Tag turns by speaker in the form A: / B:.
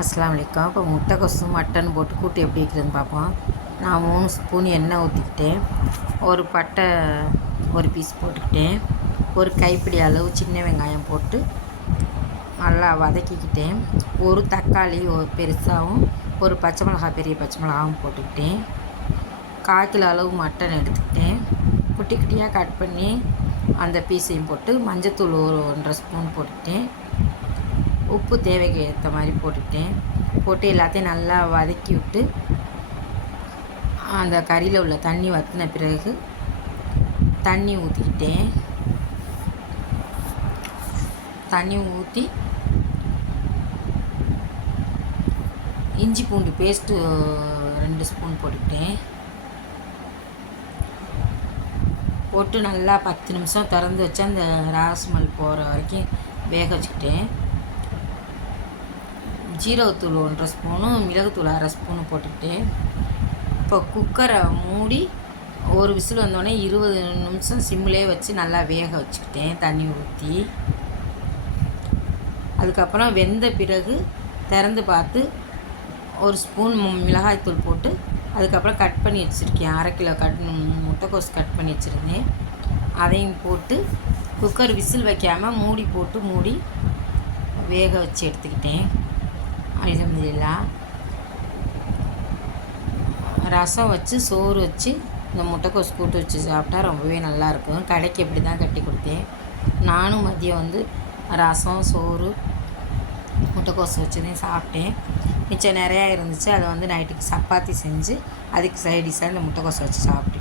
A: அஸ்லாம் வலைக்கம் இப்போ முட்டைக்கோசு மட்டன் போட்டு கூட்டு எப்படி இருக்குதுன்னு பார்ப்போம். நான் மூணு ஸ்பூன் எண்ணெய் ஊற்றிக்கிட்டேன். ஒரு பட்டை ஒரு பீஸ் போட்டுக்கிட்டேன். ஒரு கைப்பிடி அளவு சின்ன வெங்காயம் போட்டு நல்லா வதக்கிக்கிட்டேன். ஒரு தக்காளி ஒரு பெருசாகவும் ஒரு பச்சை மிளகாய் பெரிய பச்சை மிளகாவும் போட்டுக்கிட்டேன். காக்கில் அளவு மட்டன் எடுத்துக்கிட்டேன். குட்டி குட்டியாக கட் பண்ணி அந்த பீஸையும் போட்டு மஞ்சத்தூள் ஒரு ஒன்றரை ஸ்பூன் போட்டுக்கிட்டேன். உப்பு தேவைக்கு ஏற்ற மாதிரி போட்டுட்டேன் போட்டு எல்லாத்தையும் நல்லா வதக்கி விட்டு அந்த கறியில் உள்ள தண்ணி வற்றின பிறகு தண்ணி ஊற்றிக்கிட்டேன் தண்ணி ஊற்றி இஞ்சி பூண்டு பேஸ்ட்டு ரெண்டு ஸ்பூன் போட்டுக்கிட்டேன். போட்டு நல்லா பத்து நிமிஷம் திறந்து வச்சு அந்த ராஸ்மல் போகிற வரைக்கும் வேக வச்சுக்கிட்டேன். ஜீரகத்தூள் ஒன்றரை ஸ்பூனும் மிளகுத்தூள் அரை ஸ்பூனு போட்டுக்கிட்டேன் இப்போ குக்கரை மூடி ஒரு விசில் வந்தோடனே இருபது நிமிஷம் சிம்மிலே வச்சு நல்லா வேக வச்சுக்கிட்டேன் தண்ணி ஊற்றி அதுக்கப்புறம் வெந்த பிறகு திறந்து பார்த்து ஒரு ஸ்பூன் மிளகாய்த்தூள் போட்டு அதுக்கப்புறம் கட் பண்ணி வச்சுருக்கேன். அரை கிலோ கட் முட்டைக்கோஸ் கட் பண்ணி வச்சுருந்தேன். அதையும் போட்டு குக்கர் விசில் வைக்காமல் மூடி போட்டு மூடி வேக வச்சு எடுத்துக்கிட்டேன். அலமதுல்லா ரசம் வச்சு சோறு வச்சு இந்த முட்டைக்கோஸ் கூட்டு வச்சு சாப்பிட்டா ரொம்பவே நல்லாயிருக்கும். கடைக்கு இப்படி தான் கட்டி கொடுத்தேன். நானும் மதியம் வந்து ரசம் சோறு முட்டைக்கோஸ் வச்சுதான் சாப்பிட்டேன். மிச்சம் நிறையா இருந்துச்சு. அதை வந்து நைட்டுக்கு சப்பாத்தி செஞ்சு அதுக்கு சைடிஷாக இந்த முட்டைக்கோஸ் வச்சு சாப்பிட்டேன்.